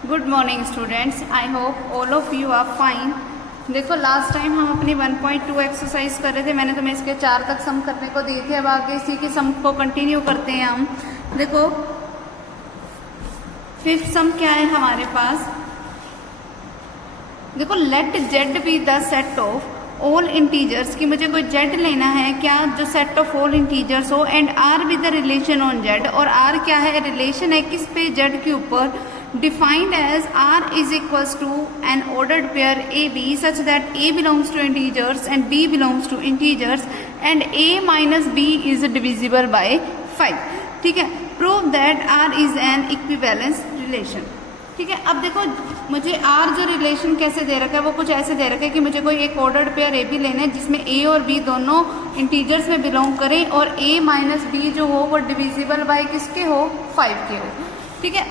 Good morning students, I hope all of you are fine. देखो last time हम अपनी 1.2 exercise कर रहे थे, मैंने तुम्हें इसके 4 तक सम करने को दिए थे। अब आगे इसी के सम को कंटिन्यू करते हैं हम। देखो 5th सम क्या है हमारे पास। देखो let Z be the set of all integers, कि मुझे कोई जेड लेना है क्या जो सेट ऑफ ऑल इंटीजर्स हो, and R with the relation on Z, और आर क्या है, रिलेशन है किस पे, जेड के ऊपर। Defined as R is equals to an ordered pair A B such that a belongs to integers and b belongs to integers and a minus B is divisible by 5। ठीक है, prove that R is an equivalence relation. ठीक है, अब देखो मुझे are जो relation कैसे दे रखा है वो कुछ ऐसे दे रखा है कि मुझे कोई एक ऑर्डर्ड पेयर ए बी लेना है जिसमें ए और बी दोनों इंटीजर्स में बिलोंग करें और ए माइनस बी जो हो वो डिविजिबल बाय किसके हो, 5 के हो। ठीक है,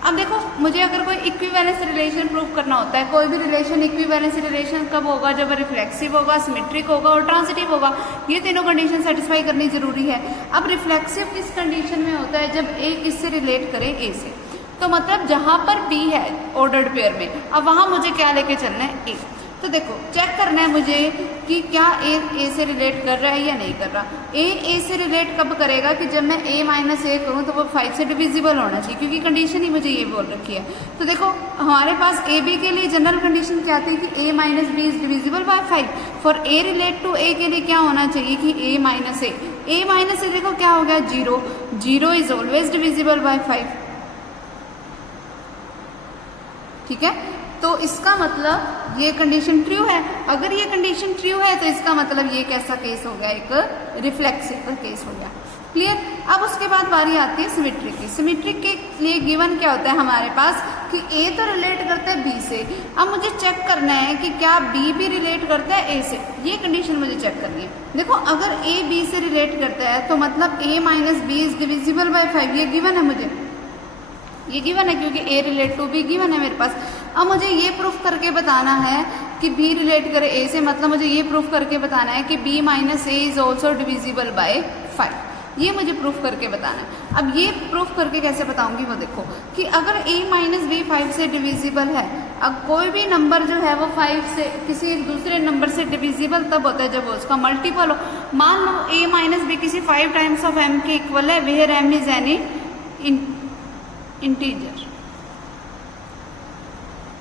अब देखो मुझे अगर कोई इक्विवेलेंस रिलेशन प्रूव करना होता है, कोई भी रिलेशन इक्विवेलेंस रिलेशन कब होगा, जब रिफ्लेक्सिव होगा, सिमेट्रिक होगा और ट्रांजिटिव होगा। ये तीनों कंडीशन सेटिस्फाई करनी जरूरी है। अब रिफ्लेक्सिव किस कंडीशन में होता है, जब ए किससे रिलेट करे, ए से। तो मतलब जहां पर बी है ऑर्डर्ड पेयर में, अब वहां मुझे क्या लेके चलना है, ए। तो देखो चेक करना है मुझे कि क्या ए से रिलेट कर रहा है या नहीं कर रहा। ए से रिलेट कब करेगा कि जब मैं a माइनस ए करूँ तो वो 5 से डिविजिबल होना चाहिए, क्योंकि कंडीशन ही मुझे ये बोल रखी है। तो देखो हमारे पास ए बी के लिए जनरल कंडीशन क्या थी कि a minus B is divisible by 5। For A relate to A के लिए क्या होना चाहिए कि a माइनस ए देखो क्या हो गया, 0 इज ऑलवेज डिविजिबल बाय 5। ठीक है, तो इसका मतलब ये कंडीशन ट्रू है। अगर ये कंडीशन ट्रू है तो इसका मतलब ये कैसा केस हो गया, एक रिफ्लेक्सिव केस हो गया। क्लियर। अब उसके बाद बारी आती है सिमेट्रिक की। सिमेट्रिक के लिए गिवन क्या होता है हमारे पास कि ए तो रिलेट करता है बी से। अब मुझे चेक करना है कि क्या बी भी रिलेट करता है ए से, ये कंडीशन मुझे चेक करनी है। देखो अगर ए बी से रिलेट करता है तो मतलब A minus B is divisible by 5, ये गिवन है मुझे, ये गिवन है क्योंकि A relate to B given है मेरे पास। अब मुझे ये प्रूफ करके बताना है कि बी रिलेट करे ए से, मतलब मुझे ये प्रूफ करके बताना है कि b minus a is also divisible by 5। ये मुझे प्रूफ करके बताना है। अब ये प्रूफ करके कैसे बताऊंगी वो देखो कि अगर a माइनस बी 5 से डिविजिबल है, अब कोई भी नंबर जो है वो 5 से किसी दूसरे नंबर से डिविजिबल तब होता है जब वो उसका मल्टीपल हो। मान लो a माइनस बी किसी 5 टाइम्स ऑफ m के इक्वल है, where m is any integer.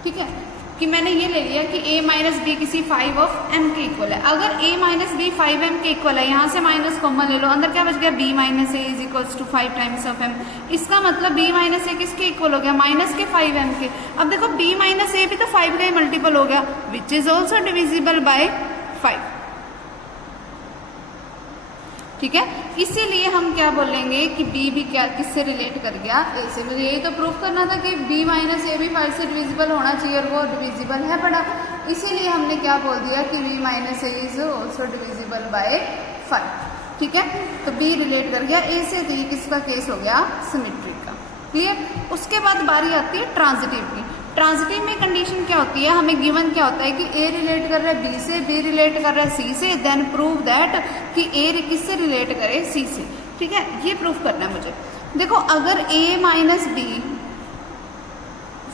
ठीक है, कि मैंने ये ले लिया कि a माइनस बी किसी 5 ऑफ m के इक्वल है। अगर a माइनस बी 5m के इक्वल है, यहाँ से माइनस कॉमन ले लो, अंदर क्या बच गया, b minus a is equals to 5 times of m। इसका मतलब b माइनस ए किसके इक्वल हो गया, माइनस के 5m के। अब देखो b माइनस ए भी तो 5 का ही मल्टीपल हो गया, which is also divisible by 5। ठीक है, इसीलिए हम क्या बोलेंगे कि b भी क्या किससे रिलेट कर गया, a से। मुझे यही तो प्रूफ करना था कि b माइनस ए भी 5 से डिविजिबल होना चाहिए और वो डिविजिबल है बड़ा, इसीलिए हमने क्या बोल दिया कि b minus a is also divisible by 5। ठीक है, तो b रिलेट कर गया a से, तो ये किसका केस हो गया, सिमेट्रिक का। क्लियर। उसके बाद बारी आती है ट्रांजिटिव की। ट्रांजिटिव में कंडीशन क्या होती है, हमें गिवन क्या होता है कि a रिलेट कर रहा है b से, b रिलेट कर रहा है c से, देन प्रूव दैट कि a किससे रिलेट करे, c से। ठीक है, ये प्रूफ करना है मुझे। देखो अगर a माइनस बी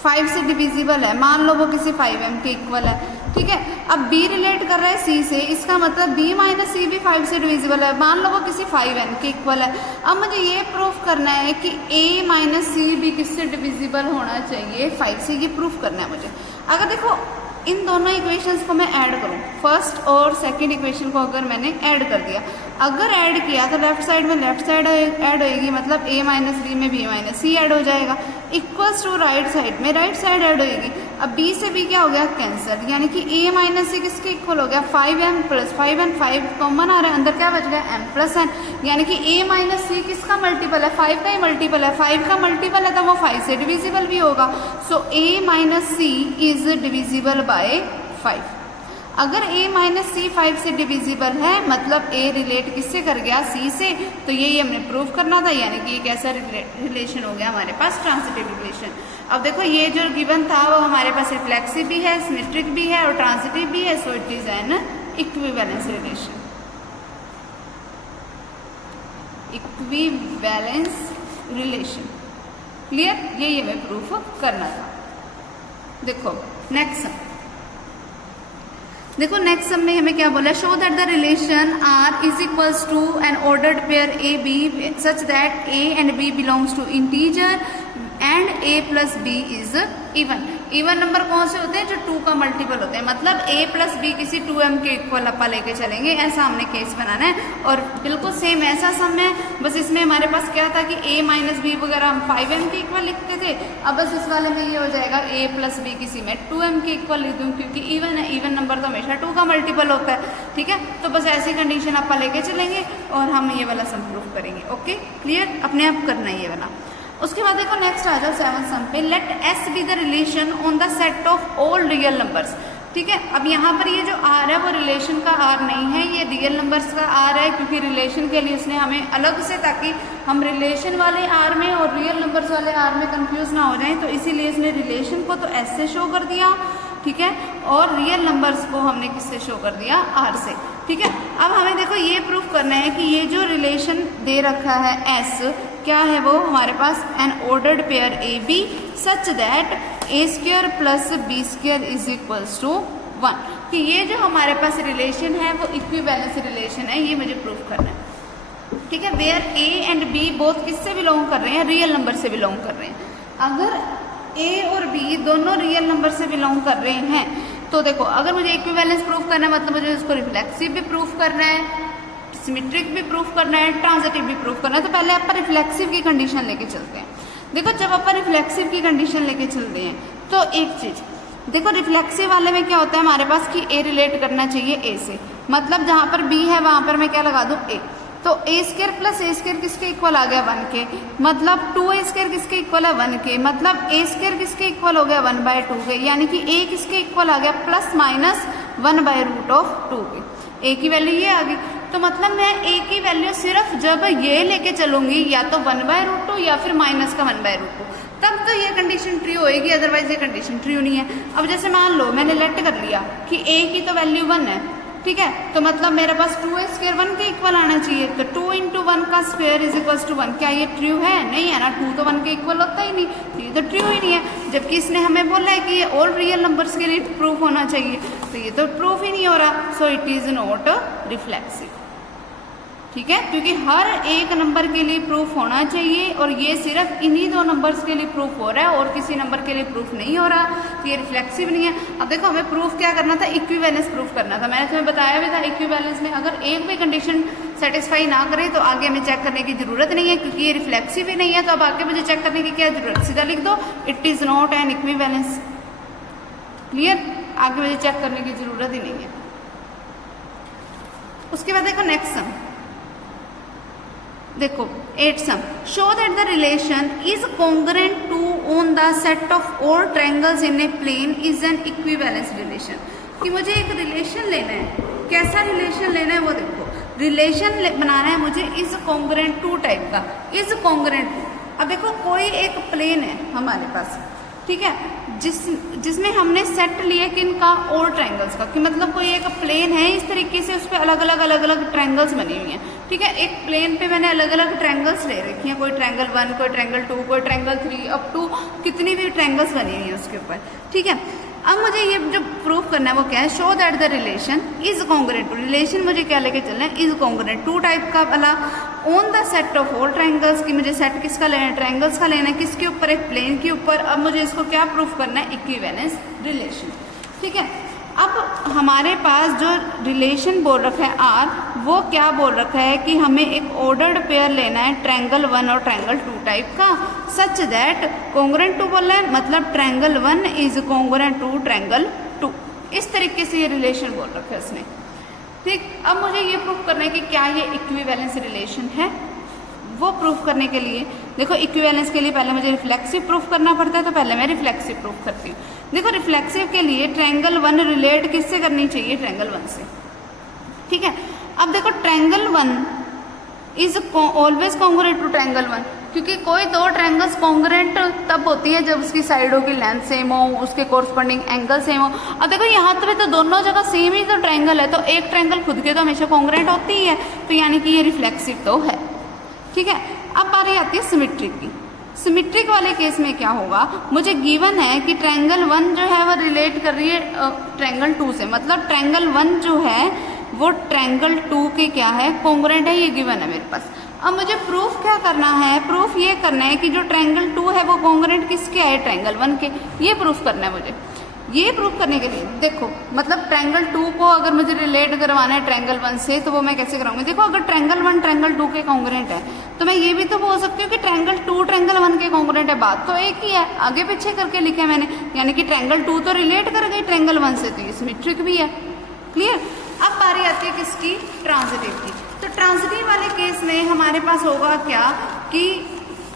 5 से डिविजिबल है, मान लो वो किसी 5m के इक्वल है। ठीक है, अब b रिलेट कर रहा है c से, इसका मतलब b माइनस c भी 5 से डिविजिबल है, मान लो वो किसी 5n के इक्वल है। अब मुझे ये प्रूफ करना है कि a माइनस c भी किससे डिविजिबल होना चाहिए, 5 से। ये प्रूफ करना है मुझे। अगर देखो इन दोनों इक्वेशंस को मैं ऐड करूं, फर्स्ट और सेकंड इक्वेशन को अगर मैंने ऐड कर दिया, अगर ऐड किया तो लेफ्ट साइड में लेफ्ट साइड ऐड होएगी, मतलब a माइनस बी में b माइनस सी ऐड हो जाएगा, इक्वल्स टू राइट साइड में राइट साइड ऐड होएगी। अब b से b क्या हो गया, कैंसर, यानी कि a माइनस सी किसके इक्वल हो गया, 5m प्लस 5n, 5 कॉमन आ रहा है, अंदर क्या बच गया, m प्लस n, यानी कि a माइनस सी किसका मल्टीपल है, 5 का ही मल्टीपल है। 5 का मल्टीपल है तो वो 5 से डिविजिबल भी होगा। So a minus c is divisible by 5। अगर a माइनस सी 5 से डिविजिबल है, मतलब a रिलेट किससे कर गया, c से, तो यही हमने प्रूव करना था, यानी कि एक ऐसा रिलेशन हो गया हमारे पास, ट्रांजिटिव रिलेशन। अब देखो ये जो गिवन था वो हमारे पास रिफ्लेक्सिव भी है, सिमेट्रिक भी है और ट्रांजिटिव भी है, so it is an equivalence relation. Equivalence relation. Clear, यही हमें प्रूफ करना था। देखो नेक्स्ट सम, देखो नेक्स्ट सम में हमें क्या बोला, show that the relation R is equals to an ordered pair A B such that a and b belongs to integer and a plus b is even. Even number कौन से होते हैं, जो 2 का मल्टीपल होते हैं, मतलब a प्लस बी किसी 2m के इक्वल अपा लेके चलेंगे, ऐसा हमने केस बनाना है। और बिल्कुल सेम ऐसा सम है, बस इसमें हमारे पास क्या था कि a माइनस बी वगैरह हम 5m के इक्वल लिखते थे, अब बस इस वाले में ये हो जाएगा a प्लस बी किसी में 2m के इक्वल लिख दूँ, क्योंकि इवन है, इवन नंबर तो हमेशा 2 का मल्टीपल होता है, ठीक है। तो बस ऐसी कंडीशन अपा लेके चलेंगे और हम ये वाला सम प्रूफ करेंगे। ओके क्लियर, अपने आप करना है ये वाला। उसके बाद देखो नेक्स्ट आ जाओ 7th सम पे, let S be the relation on the set of all real numbers. ठीक है, अब यहाँ पर ये जो R है वो रिलेशन का R नहीं है, ये रियल नंबर्स का R है, क्योंकि रिलेशन के लिए उसने हमें अलग से, ताकि हम रिलेशन वाले R में और रियल नंबर्स वाले R में कंफ्यूज ना हो जाएं, तो इसीलिए इसने रिलेशन को तो S से शो कर दिया, ठीक है, और रियल नंबर्स को हमने किससे शो कर दिया, R से। ठीक है, अब हमें देखो ये प्रूफ करना है कि ये जो रिलेशन दे रखा है S, क्या है वो हमारे पास, an ordered pair A B such that A square plus B square is equals to 1, कि ये जो हमारे पास रिलेशन है वो इक्विवेलेंस रिलेशन है, ये मुझे प्रूफ करना है। ठीक है, where a and b both किससे बिलोंग कर रहे हैं, रियल नंबर से बिलोंग कर रहे हैं। अगर ए और बी दोनों रियल नंबर से बिलोंग कर रहे हैं, तो देखो अगर मुझे इक्विवेलेंस प्रूफ करना है, मतलब मुझे उसको रिफ्लेक्सिव भी प्रूफ करना है, सिमेट्रिक भी प्रूफ करना है, ट्रांजिटिव भी प्रूफ करना है, तो पहले आप रिफ्लेक्सिव की कंडीशन लेके चलते हैं। देखो जब आप रिफ्लेक्सिव की कंडीशन लेके चलते हैं, तो एक चीज देखो, रिफ्लेक्सिव वाले में क्या होता है हमारे पास कि ए रिलेट करना चाहिए ए से, मतलब जहां पर बी है वहां पर मैं क्या लगा दूं, ए, तो ए स्क्वायर प्लस ए स्क्वायर किसके इक्वल आ गया, 1 के, मतलब 2a स्क्वायर किसके इक्वल है, 1 के, मतलब ए स्क्वायर किसके इक्वल हो गया, 1/2 के, यानी कि ए किसके इक्वल आ गया, प्लस माइनस 1/√2 के, ए की वैल्यू ये आ गई। तो मतलब मैं ए की वैल्यू सिर्फ जब ये लेके चलूंगी, या तो 1/√2 या फिर माइनस का 1/√2, तब तो ये कंडीशन ट्रू होएगी, अदरवाइज ये कंडीशन ट्रू नहीं है। अब जैसे मान लो मैंने लेट कर लिया कि ए की तो वैल्यू 1 है, ठीक है, तो मतलब मेरे पास 2a स्क्वायर 1 के इक्वल आना चाहिए, तो 2 × 1 का स्क्वायर इज इक्वल्स टू 1, क्या ये ट्रू है, नहीं है ना, 2 तो 1 के इक्वल होता ही नहीं, तो ये तो ट्रू ही नहीं है। जबकि इसने हमें बोला है कि ये ऑल रियल नंबर्स के लिए प्रूफ होना चाहिए, तो ये तो प्रूफ ही नहीं हो रहा, so it is not reflexive. ठीक है, क्योंकि हर एक नंबर के लिए प्रूफ होना चाहिए, और ये सिर्फ इन्हीं 2 नंबर्स के लिए प्रूफ हो रहा है, और किसी नंबर के लिए प्रूफ नहीं हो रहा, तो ये रिफ्लेक्सिव नहीं है। अब देखो हमें प्रूफ क्या करना था, इक्विवेलेंस प्रूफ करना था। मैंने तुम्हें बताया भी था इक्विवेलेंस में अगर एक भी कंडीशन सेटिस्फाई ना करे तो आगे हमें चेक करने की जरूरत नहीं है, क्योंकि ये रिफ्लेक्सिव ही नहीं है, तो अब आगे मुझे चेक करने की क्या जरूरत, सीधा लिख दो it is not an equivalence. Clear, आगे मुझे चेक करने की जरूरत ही नहीं है। उसके बाद देखो नेक्स्ट सम, देखो 8th sum, show that the relation is congruent to on the set of all triangles in a plane is an equivalence relation. कि मुझे एक रिलेशन लेना है, कैसा रिलेशन लेना है वो देखो, रिलेशन बनाना है मुझे इज कॉन्ग्रुएंट टू टाइप का, इज कॉन्ग्रुएंट टू। अब देखो कोई एक प्लेन है हमारे पास, ठीक है, जिसमें हमने सेट लिए किन का, और ट्रायंगल्स का, कि मतलब कोई एक प्लेन है, इस तरीके से उस पर अलग अलग ट्रायंगल्स बनी हुई हैं। ठीक है, एक प्लेन पे मैंने अलग अलग ट्रायंगल्स ले रखी हैं, कोई ट्रायंगल 1, कोई ट्रायंगल 2, कोई ट्रायंगल 3 अप टू कितनी भी ट्रायंगल्स बनी हुई हैं उसके ऊपर। ठीक है, अब मुझे ये जो प्रूफ करना है वो क्या है, show that the relation is congruent to, relation मुझे क्या लेके चलना है, इज कॉन्ग्रुएंट टू टाइप का वाला, on the set of all triangles, की मुझे सेट किसका लेना है, ट्रायंगल्स का लेना है, किसके ऊपर, एक प्लेन के ऊपर। अब मुझे इसको क्या प्रूफ करना है, इक्विवेलेंस रिलेशन। ठीक है, अब हमारे पास जो रिलेशन बोल रखा है आर, वो क्या बोल रखा है कि हमें एक ऑर्डर्ड पेयर लेना है ट्रायंगल 1 और ट्रायंगल 2 टाइप का, सच दैट कॉन्ग्रुएंट टू बोल रहा है, मतलब triangle 1 is congruent to triangle 2, इस तरीके से ये रिलेशन बोल रखा है उसने। ठीक, अब मुझे ये प्रूफ करना है कि क्या ये इक्विवेलेंस रिलेशन है। वो प्रूफ करने के लिए देखो, इक्विवेलेंस के लिए पहले मुझे रिफ्लेक्सिव प्रूफ करना पड़ता है, तो पहले मैं रिफ्लेक्सिव प्रूफ करती हूँ। देखो रिफ्लेक्सिव के लिए ट्रायंगल 1 रिलेट किससे करनी चाहिए, ट्रायंगल 1 से। ठीक है, अब देखो triangle 1 is always congruent to triangle 1, क्योंकि कोई 2 ट्रायंगल्स कॉन्ग्रुएंट तब होती है जब उसकी साइडों की लेंथ सेम हो, उसके कोरस्पॉन्डिंग एंगल सेम हो। अब देखो यहाँ तो दोनों जगह सेम ही तो ट्रायंगल है, तो एक ट्रायंगल खुद के तो हमेशा कॉन्ग्रुएंट होती ही है, तो यानी कि ये रिफ्लेक्सिव तो है। ठीक है, अब बारी आती है सिमेट्रिक की। सिमेट्रिक वाले केस में क्या होगा, मुझे गिवन है कि ट्रायंगल 1 जो है वो रिलेट कर रही है ट्रायंगल 2 से, मतलब ट्रायंगल 1 जो है वो ट्रायंगल 2 के क्या है, कॉन्ग्रुएंट है, ये गिवन है मेरे पास। अब मुझे प्रूफ क्या करना है, प्रूफ ये करना है कि जो ट्रायंगल 2 है वो कॉन्ग्रुएंट किसके है, ट्रायंगल 1 के। ये प्रूफ करना है मुझे। ये प्रूफ करने के लिए देखो, मतलब ट्रायंगल 2 को अगर मुझे रिलेट करवाना है ट्रायंगल 1 से, तो वो मैं कैसे कराऊंगी। देखो अगर ट्रायंगल 1 ट्रायंगल 2 के कॉन्ग्रुएंट है तो मैं ये भी तो बोल सकती हूँ कि ट्रायंगल 2 ट्रायंगल 1 के कॉन्ग्रुएंट है। बात तो एक ही है, आगे पीछे करके लिखा है मैंने, यानी कि ट्रायंगल 2 तो रिलेट कर गई ट्रायंगल 1 से, तो ये सिमेट्रिक भी है। क्लियर। अब बारी आती है किसकी, ट्रांजिटिव की। तो ट्रांजिटिव वाले केस में हमारे पास होगा क्या कि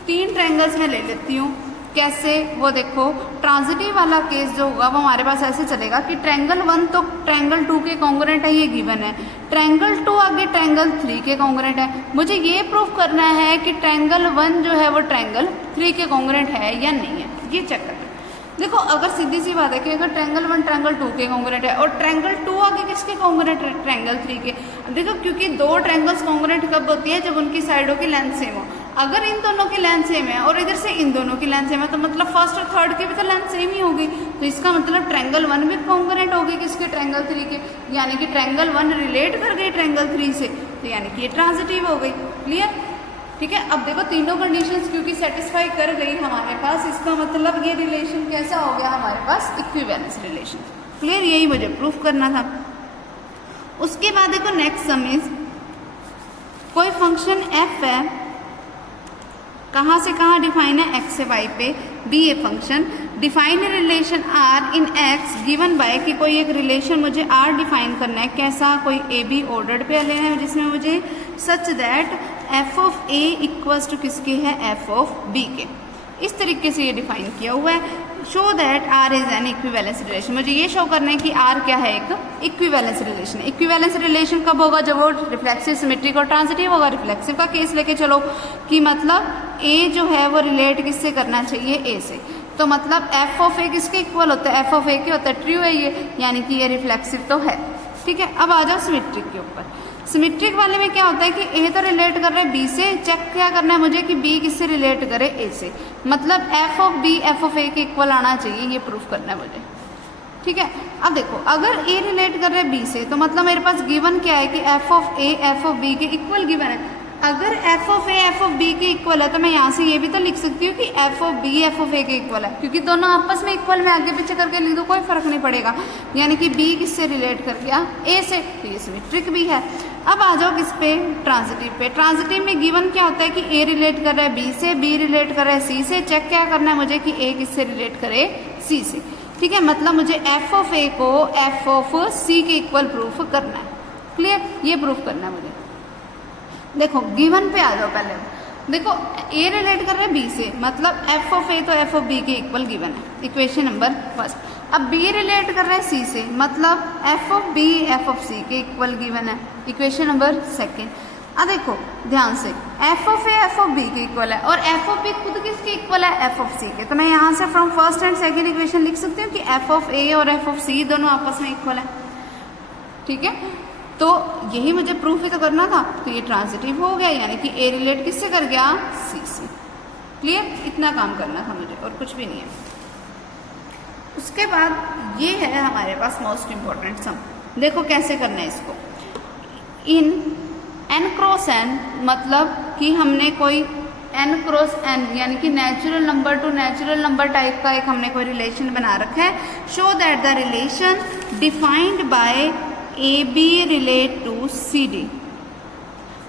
3 ट्रायंगल्स में ले लेती हूँ। कैसे, वो देखो, ट्रांजिटिव वाला केस जो होगा वो हमारे पास ऐसे चलेगा कि ट्रायंगल 1 तो ट्रायंगल 2 के कॉन्ग्रुएंट है, ये गिवन है। ट्रायंगल 2 आगे ट्रायंगल 3 के कॉन्ग्रुएंट है। मुझे ये प्रूफ करना है कि ट्रायंगल 1 जो है वो ट्रायंगल 3 के कॉन्ग्रुएंट है या नहीं है, ये चेक करना है। देखो अगर सीधी सी बात है कि अगर ट्रायंगल 1 ट्रायंगल 2 के कॉन्ग्रुएंट है और ट्रायंगल 2 आगे किसके कॉन्ग्रुएंट है, ट्रायंगल 3 के। देखो क्योंकि 2 ट्रायंगल्स कॉन्ग्रुएंट कब होती है, जब उनकी साइडों की लेंथ सेम हो। अगर इन दोनों की लेंथ सेम है और इधर से इन दोनों की लेंथ सेम है तो मतलब फर्स्ट और थर्ड की भी तो लेंथ सेम ही होगी। तो इसका मतलब ट्रायंगल 1 भी कॉन्ग्रुएंट होगी किसके, ट्रायंगल 3 के, यानी कि ट्रायंगल 1 रिलेट कर गई ट्रायंगल 3 से, तो यानी कि ये ट्रांजिटिव हो गई। क्लियर। ठीक है। अब देखो तीनों कंडीशंस क्योंकि सेटिस्फाई कर गई हमारे पास, इसका मतलब ये रिलेशन कैसा हो गया हमारे पास, इक्विवेलेंस रिलेशन। क्लियर। यही मुझे प्रूफ करना था। उसके बाद देखो नेक्स्ट सम इज, कोई फंक्शन f है, कहाँ से कहाँ डिफाइन है, x से y पे, the A function, define relation r in x given by, कि कोई एक रिलेशन मुझे r डिफाइन करना है। कैसा, कोई ए बी ऑर्डर्ड पे लेना है जिसमें मुझे such that f of a equals to किसके है, f ऑफ b के। इस तरीके से ये डिफाइन किया हुआ है। Show that r is an equivalence relation, मुझे ये शो करना है कि r क्या है, एक इक्विवेलेंस रिलेशन। इक्विवेलेंस रिलेशन कब होगा, जब वो रिफ्लेक्सिव, सिमेट्रिक और ट्रांजिटिव होगा। रिफ्लेक्सिव का केस लेके चलो कि मतलब a जो है वो रिलेट किससे करना चाहिए, a से, तो मतलब f ऑफ a किसके इक्वल होता है, f ऑफ a के होता है, ट्रू है ये, यानी कि ये रिफ्लेक्सिव तो है। ठीक है। अब आ जाओ सिमेट्रिक के ऊपर। सिमेट्रिक वाले में क्या होता है कि a तो रिलेट कर रहा है b से, चेक क्या करना है मुझे कि b किससे रिलेट करे, a से, मतलब f of b f of a के इक्वल आना चाहिए, ये प्रूफ करना है मुझे। ठीक है। अब देखो अगर a रिलेट कर रहा है b से, तो मतलब मेरे पास गिवन क्या है कि f of a f of b के इक्वल गिवन है। अगर f of a f of b के इक्वल है तो मैं यहाँ से ये भी तो लिख सकती हूँ कि f of b f of a के इक्वल है, क्योंकि दोनों आपस में इक्वल, में आगे पीछे करके लिख दो कोई फर्क नहीं पड़ेगा, यानी कि b किससे रिलेट कर गया, a से, तो ये सिमेट्रिक भी है। अब आ जाओ किस पे, ट्रांजिटिव पे। ट्रांजिटिव में गिवन क्या होता है कि a रिलेट कर रहा है b से, b रिलेट कर रहा है c से, चेक क्या करना है मुझे कि a किससे रिलेट करे, c से। ठीक है। मतलब मुझे f ऑफ a को f ऑफ c के इक्वल प्रूफ करना है। क्लियर। ये प्रूफ करना है मुझे। देखो गिवन पे आ जाओ पहले। देखो a रिलेट कर रहा है b से, मतलब f ऑफ a तो f ऑफ b के इक्वल गिवन है, इक्वेशन नंबर फर्स्ट। अब b रिलेट कर रहा है c से, मतलब f of b f of c के इक्वल गिवन है, इक्वेशन नंबर सेकेंड। अब देखो ध्यान से, f of a f of b के इक्वल है और f ऑफ b खुद किसके इक्वल है, f ऑफ c के। तो मैं यहाँ से from first and second equation लिख सकती हूँ कि f ऑफ a और f ऑफ c दोनों आपस में इक्वल है। ठीक है। तो यही मुझे प्रूफ ही तो करना था, तो ये ट्रांजिटिव हो गया, यानी कि a रिलेट किससे कर गया, c से। क्लियर। इतना काम करना था मुझे और कुछ भी नहीं है। उसके बाद ये है हमारे पास मोस्ट इम्पॉर्टेंट सम। देखो कैसे करना है इसको। इन n क्रॉस n, मतलब कि हमने कोई n क्रॉस n यानी कि natural number to natural number type का एक हमने कोई रिलेशन बना रखा है। Show that the relation defined by AB relate to CD।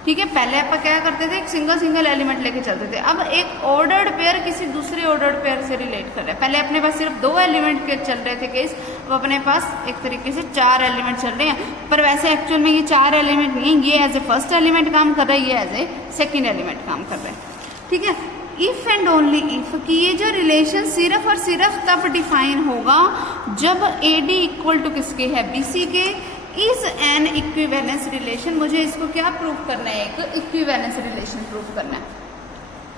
ठीक है। पहले आप क्या करते थे, एक सिंगल सिंगल एलिमेंट लेके चलते थे। अब एक ऑर्डर्ड पेयर किसी दूसरे ऑर्डर्ड पेयर से रिलेट कर रहा है। पहले अपने पास सिर्फ 2 एलिमेंट के चल रहे थे केस, अब अपने पास एक तरीके से 4 एलिमेंट चल रहे हैं। पर वैसे एक्चुअल में ये 4 एलिमेंट नहीं है, ये एज ए फर्स्ट एलिमेंट काम कर रहा है, ये एज ए सेकेंड एलिमेंट काम कर रहा है। ठीक है। इफ एंड ओनली इफ, कि ये जो रिलेशन सिर्फ और सिर्फ तब डिफाइन होगा जब AD इक्वल टू किसके है, BC के, इज एन इक्विवेलेंस रिलेशन। मुझे इसको क्या प्रूफ करना है, एक इक्विवेलेंस रिलेशन प्रूफ करना है।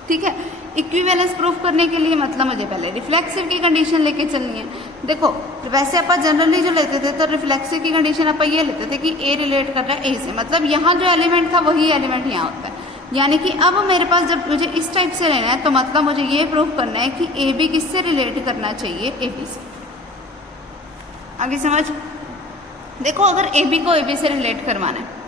ठीक है। इक्विवेलेंस प्रूफ करने के लिए मतलब मुझे पहले रिफ्लेक्सिव की कंडीशन लेके चलनी है। देखो वैसे अपन जनरली जो लेते थे तो रिफ्लेक्सिव की कंडीशन अपन ये लेते थे कि a रिलेट कर रहा है a से, मतलब यहाँ जो एलिमेंट था वही एलिमेंट यहाँ होता है। यानी कि अब मेरे पास जब मुझे इस टाइप से लेना है तो मतलब मुझे ये प्रूफ करना है कि ए बी किससे रिलेट करना चाहिए, ए बी से। आगे समझ। देखो अगर ए बी को ए बी से रिलेट करवाना है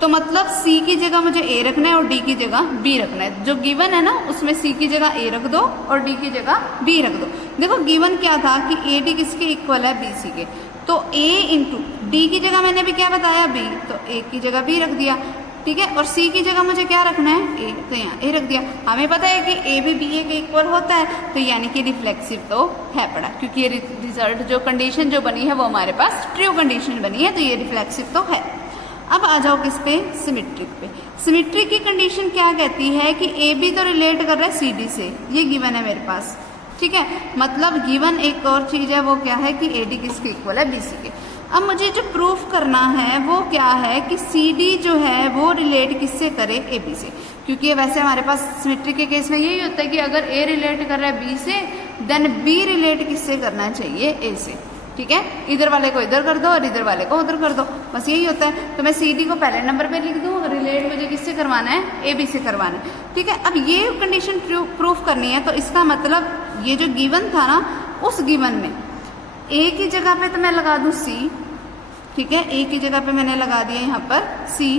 तो मतलब सी की जगह मुझे ए रखना है और डी की जगह बी रखना है। जो गिवन है ना उसमें सी की जगह ए रख दो और डी की जगह बी रख दो। देखो गिवन क्या था कि ए डी किसके इक्वल है, बी सी के, तो ए इंटू डी की जगह मैंने भी क्या बताया, बी, तो ए की जगह बी रख दिया, ठीक है। और सी की जगह मुझे क्या रखना है, ए, तो यहाँ ए रख दिया। हमें पता है कि ए भी बी ए के इक्वल होता है, तो यानी कि रिफ्लेक्सिव तो है पड़ा, क्योंकि ये रिजल्ट जो कंडीशन जो बनी है वो हमारे पास ट्रू कंडीशन बनी है, तो ये रिफ्लेक्सिव तो है। अब आ जाओ किस पे, सिमेट्रिक पे। सिमेट्रिक की कंडीशन क्या कहती है कि ए बी तो रिलेट कर रहा है सी डी से, ये गिवन है मेरे पास, ठीक है। मतलब गिवन एक और चीज़ है, वो क्या है कि ए डी किसके इक्वल है, बी सी के। अब मुझे जो प्रूफ करना है वो क्या है कि सी डी जो है वो रिलेट किससे करे, ए बी से, क्योंकि वैसे हमारे पास सिमेट्रिक के केस में यही होता है कि अगर ए रिलेट कर रहा है बी से, देन बी रिलेट किससे करना चाहिए, ए से, ठीक है। इधर वाले को इधर कर दो और इधर वाले को उधर कर दो, बस यही होता है। तो मैं सी डी को पहले नंबर पे लिख दूँ, रिलेट मुझे किससे करवाना है, ए बी से करवाना है, ठीक है। अब ये कंडीशन प्रूफ करनी है, तो इसका मतलब ये जो गिवन था ना, उस गिवन में ए की जगह पे तो मैं लगा दूँ सी, ठीक है, ए की जगह पे मैंने लगा दिया यहाँ पर सी,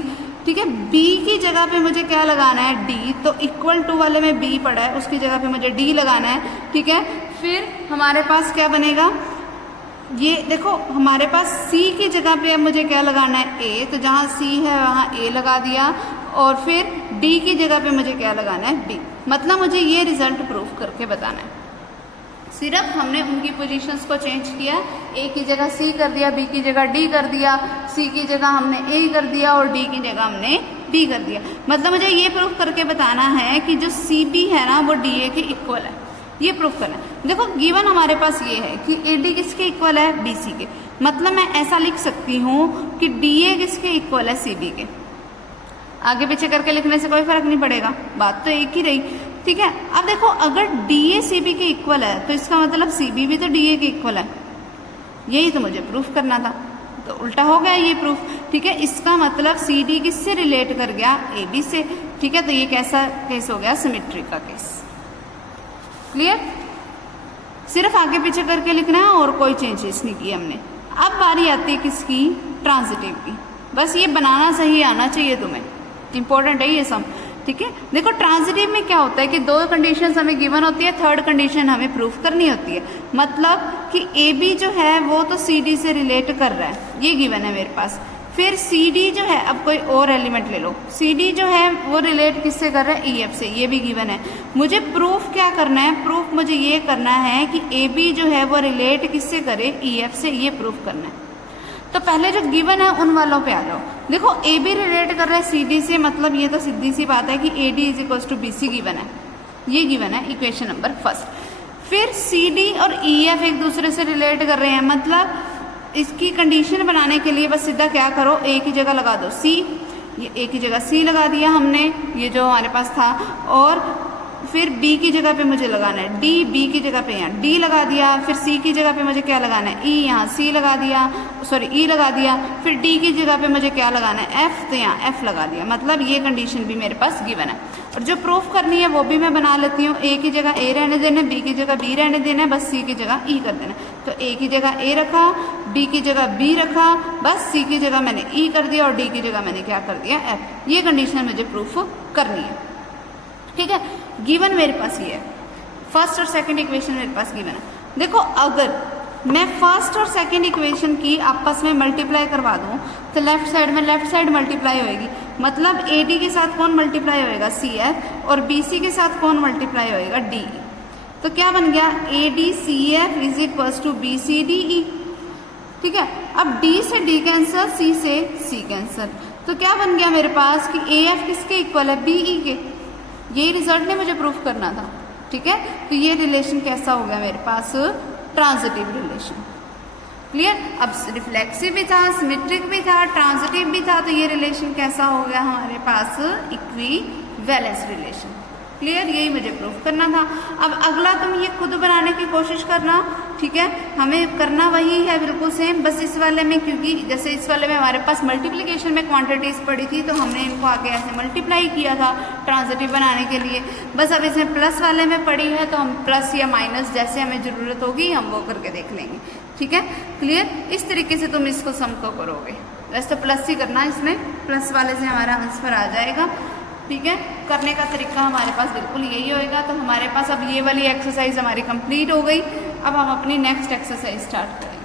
ठीक है। बी की जगह पे मुझे क्या लगाना है, डी, तो इक्वल टू वाले में बी पड़ा है, उसकी जगह पे मुझे डी लगाना है, ठीक है। फिर हमारे पास क्या बनेगा, ये देखो हमारे पास सी की जगह पे अब मुझे क्या लगाना है, ए, तो जहाँ सी है वहाँ ए लगा दिया, और फिर डी की जगह पे मुझे क्या लगाना है, बी। मतलब मुझे ये रिजल्ट प्रूफ करके बताना है। सिर्फ हमने उनकी पोजीशंस को चेंज किया, ए की जगह सी कर दिया, बी की जगह डी कर दिया, सी की जगह हमने ए कर दिया और डी की जगह हमने बी कर दिया। मतलब मुझे ये प्रूफ करके बताना है कि जो सी बी है ना वो डी ए के इक्वल है, ये प्रूफ करना है। देखो गिवन हमारे पास ये है कि ए डी किसके इक्वल है, बी सी के। मतलब मैं ऐसा लिख सकती हूँ कि डी ए किसके इक्वल है, सी बी के। आगे पीछे करके लिखने से कोई फर्क नहीं पड़ेगा, बात तो एक ही रही, ठीक है। अब देखो अगर डी ए सी बी के इक्वल है तो इसका मतलब सी बी भी तो डी ए के इक्वल है, यही तो मुझे प्रूफ करना था, तो उल्टा हो गया ये प्रूफ, ठीक है। इसका मतलब सी डी किससे रिलेट कर गया, ए बी से, ठीक है। तो ये कैसा केस हो गया, सिमेट्रिक का केस। क्लियर। सिर्फ आगे पीछे करके लिखना है और कोई चेंजेस नहीं की हमने। अब बारी आती है किसकी, ट्रांजिटिव की। बस ये बनाना सही आना चाहिए तुम्हें, इंपॉर्टेंट है ये सम, ठीक है। देखो ट्रांजिटिव में क्या होता है कि दो कंडीशंस हमें गिवन होती है, थर्ड कंडीशन हमें प्रूफ करनी होती है। मतलब कि ए बी जो है वो तो सी डी से रिलेट कर रहा है, ये गिवन है मेरे पास। फिर सी डी जो है, अब कोई और एलिमेंट ले लो, सी डी जो है वो रिलेट किससे कर रहा है, ई एफ से, ये भी गिवन है। मुझे प्रूफ क्या करना है, प्रूफ मुझे ये करना है कि ए बी जो है वो रिलेट किससे करे, ई एफ से, ये प्रूफ करना है। तो पहले जो गिवन है उन वालों पे आ जाओ। देखो ए बी रिलेट कर रहा है सी डी से, मतलब ये तो सीधी सी बात है कि a d is equal to b c given है, ये गिवन है इक्वेशन नंबर फर्स्ट। फिर सी डी और ई एफ एक दूसरे से रिलेट कर रहे हैं, मतलब इसकी कंडीशन बनाने के लिए बस सीधा क्या करो, ए की जगह लगा दो सी, ये ए की जगह सी लगा दिया हमने, ये जो हमारे पास था। और फिर बी की जगह पे मुझे लगाना है डी, बी की जगह पे यहाँ डी लगा दिया। फिर सी की जगह पे मुझे क्या लगाना है, ई, यहाँ सी लगा दिया, सॉरी ई लगा दिया। फिर डी की जगह पे मुझे क्या लगाना है, एफ, तो यहाँ एफ लगा दिया। मतलब ये कंडीशन भी मेरे पास गिवन है। और जो प्रूफ करनी है वो भी मैं बना लेती हूँ, ए की जगह ए रहने देना, बी की जगह बी रहने देना, बस सी की जगह ई कर देना। तो ए की जगह ए रखा, बी की जगह बी रखा, बस सी की जगह मैंने ई कर दिया और डी की जगह मैंने क्या कर दिया, एफ। ये कंडीशन मुझे प्रूफ करनी है, ठीक है। गिवन मेरे पास ये है, फर्स्ट और सेकंड इक्वेशन मेरे पास गिवन है। देखो अगर मैं फर्स्ट और सेकंड इक्वेशन की आपस में मल्टीप्लाई करवा दूं तो लेफ्ट साइड में लेफ्ट साइड मल्टीप्लाई होएगी। मतलब ए डी के साथ कौन मल्टीप्लाई होएगा, सी एफ, और बी सी के साथ कौन मल्टीप्लाई होएगा, डी। तो क्या बन गया, a d c f is equal to b c d e, ठीक है। अब डी से डी कैंसल, सी से सी कैंसल, तो क्या बन गया मेरे पास कि ए एफ किसके इक्वल है, बी ई के। यही रिजल्ट ने मुझे प्रूफ करना था, ठीक है। तो ये रिलेशन कैसा हो गया मेरे पास, ट्रांजिटिव रिलेशन। क्लियर। अब रिफ्लेक्सिव भी था, सिमेट्रिक भी था, ट्रांजिटिव भी था, तो ये रिलेशन कैसा हो गया हमारे पास, इक्विवेलेंस रिलेशन। क्लियर, यही मुझे प्रूफ करना था। अब अगला तुम ये खुद बनाने की कोशिश करना, ठीक है। हमें करना वही है बिल्कुल सेम, बस इस वाले में क्योंकि जैसे इस वाले में हमारे पास मल्टीप्लिकेशन में क्वांटिटीज पड़ी थी तो हमने इनको आगे ऐसे मल्टीप्लाई किया था ट्रांजिटिव बनाने के लिए। बस अब इसमें प्लस वाले में पड़ी है तो हम प्लस या माइनस जैसे हमें ज़रूरत होगी हम वो करके देख लेंगे, ठीक है। क्लियर, इस तरीके से तुम इसको सम को करोगे। वैसे तो प्लस ही करना, इसमें प्लस वाले से हमारा आंसर आ जाएगा, ठीक है। करने का तरीका हमारे पास बिल्कुल यही होएगा। तो हमारे पास अब ये वाली एक्सरसाइज हमारी कंप्लीट हो गई। अब हम अपनी नेक्स्ट एक्सरसाइज स्टार्ट करेंगे।